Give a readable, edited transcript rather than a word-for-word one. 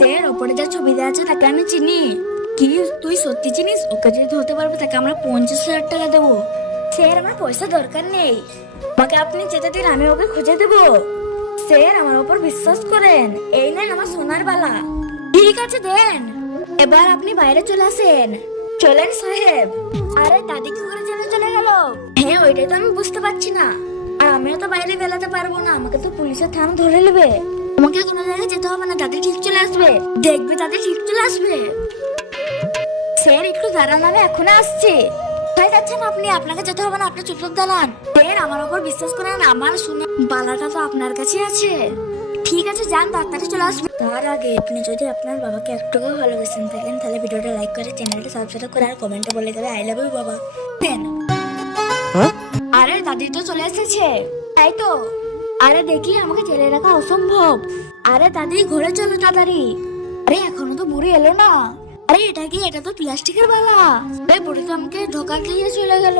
Sir, ওপরে যা ছবি দেওয়া আছে তাকে আমি চিনি। কি তুই সত্যি চিনিস? ওকে যদি ধরতে পারবো তাকে আমরা 50,000 টাকা দেবো। স্যার, আমার পয়সা দরকার নেই, আমাকে আপনি যেতে দিন, আমি ওকে খুঁজে দেবো। স্যার, আমার উপর বিশ্বাস করেন, এই নেন আমার সোনার বালা। ঠিক আছে দেন। এবার আপনি বাইরে চলে আসেন। চলেন সাহেব। আরে দাদি কি করে জেলে চলে গেল? হ্যাঁ, ওইটাই তো আমি বুঝতে পারছি না। আর আমিও তো বাইরে বেলাতে পারবো না, আমাকে তো পুলিশের থানা ধরে নেবে। আমাকে কোনো জায়গায় যেতে হবে না, দাদি ঠিক চলে আসবে। দেখবে দাদি ঠিক চলে আসবে। স্যার, একটু দাঁড়ান, আমি এখনো আসছি। কোথায় যাচ্ছেন আপনি? আপনাকে যেতে হবে না, আপনি চুপচাপ দাঁড়ান। স্যার, আমার উপর বিশ্বাস করেন, আমার শুনে বালাটা তো আপনার কাছে আছে। ঠিক আছে যান, তাড়াতাড়ি চলে আসবে। তার আগে আপনি যদি আপনার বাবাকে একটুকু ভালোবেসেন থাকেন তাহলে ভিডিওটা লাইক করে চ্যানেলটা সাবস্ক্রাইব করে আর কমেন্টে বলে দেবে আই লাভ ইউ বাবা। দেন। আরে দাদি তো চলে এসেছে। তাই তো। আরে দেখি, আমাকে ছেড়ে রাখা অসম্ভব। আরে দাদি ঘরে চলো তাড়াতাড়ি। আরে এখনো তো বুড়ি এলো না। আরে এটা কি? এটা তো প্লাস্টিকের বালা। আরে বুড়ি তো আমাকে ধোকা দিয়ে চলে গেল।